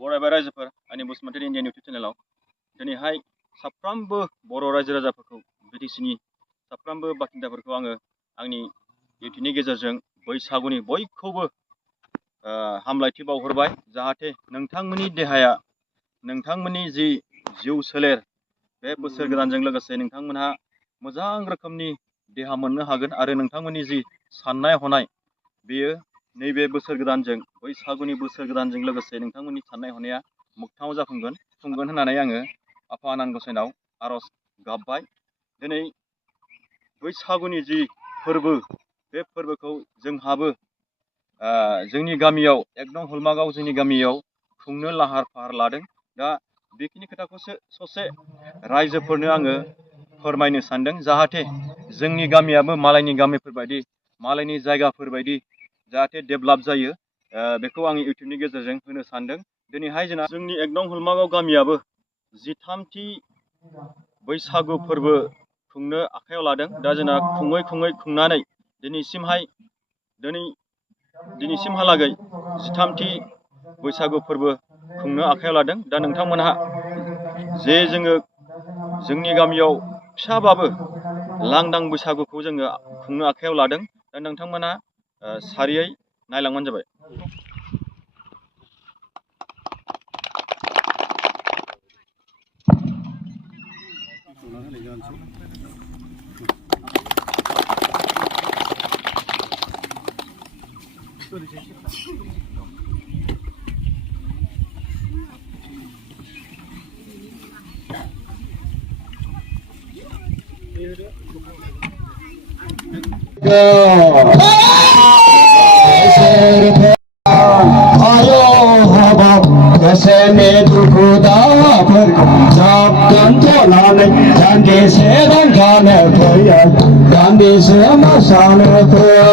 बरायबाय रायजोफोर आंनि Basumatary Indian YouTube चेनेलाव दिनैहाय साफ्रोमबो बर' रायजो राजाफोरखौ बिटिसिनि साफ्रोमबो बासिन्दाफोरखौ आङो आंनि इउटुबनि गेजेरजों बैसागुनि बयखौबो हामलायथि बावहरबाय जाहाथे नोंथांमोननि देहाया नोंथांमोननि जि जिउ सोलेर बे बोसोर गोदानजों लोगोसे नोंथांमोनहा मोजां रोखोमनि देहा मोननो हागोन आरो नोंथांमोननि जि साननाय हनाय बेयो नैबे बोसोर गोदानजों बैसागुनि बोसोर गोदानजों लोगोसे नोंथांमोननि साननाय हनाया मोगथाङाव जाफुंगोन होननानै आङो आफा आनान गसाइनाव आर'ज गाबबाय। दिनै बैसागुनि जि फोरबो बे फोरबोखौ जोंहाबो जोंनि गामियाव एकदम हलमागाव जोंनि गामियाव खुंनो लाहार फाहार लादों। दा बेखिनि खोथाखौसो ससे रायजोफोरनो आङो फोरमायनो सानदों जाहाथे जोंनि गामियाबो मालायनि गामिफोरबायदि मालायनि जायगाफोरबायदि जाहाथे डेभेलप जायो बेखौ आं इउटुबनि गेजेरजों होनो सानदों। दिनैहाय जोंनि एकदम हलमागाव गामियाबो 13थि बैसागु फोरबो खुंनो आखायाव लादों। दा जोंना खुङै खुंनानै दिनैसिमहालागै 13थि बैसागु फोरबो खुंनो आखायाव लादों। दा नोंथांमोनहा जे जोंनि गामियाव फिसाबाबो लांदां बैसागुखौ जोङो खुंनो आखायाव लादों। दा नोंथांमोना सारियै नायलांबानो जाबाय। गोसोनि दुखु दाहाफोरखौ ज्राब दोनथ'नानै दान्दिसे रंजानो फैयो दान्दिसे मोसानो फैयो।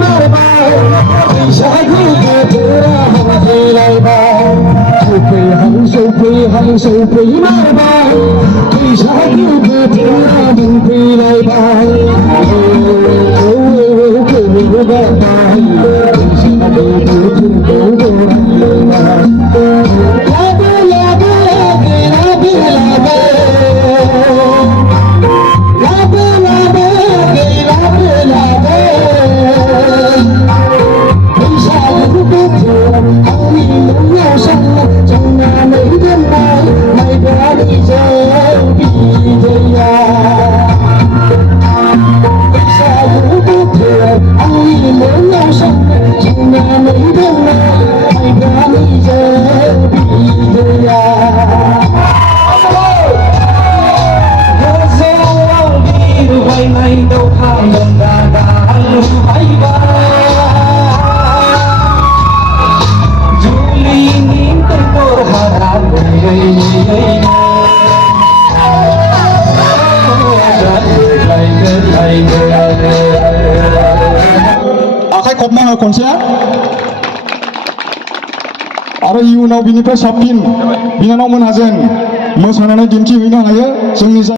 मारबाय बैसागु बोथोरा हाबफैलायबाय सफै मारबाय बैसागु बोथोरा मोनफैलायबाय फैबाय बैसागु बोथोरखौ आखाइ खबनाङो खनसे आरो इयुनाव बिनिफ्राय साबसिन बिनानावमोनहा जों मोसानानै दिन्थिहैनो हायो जोंनि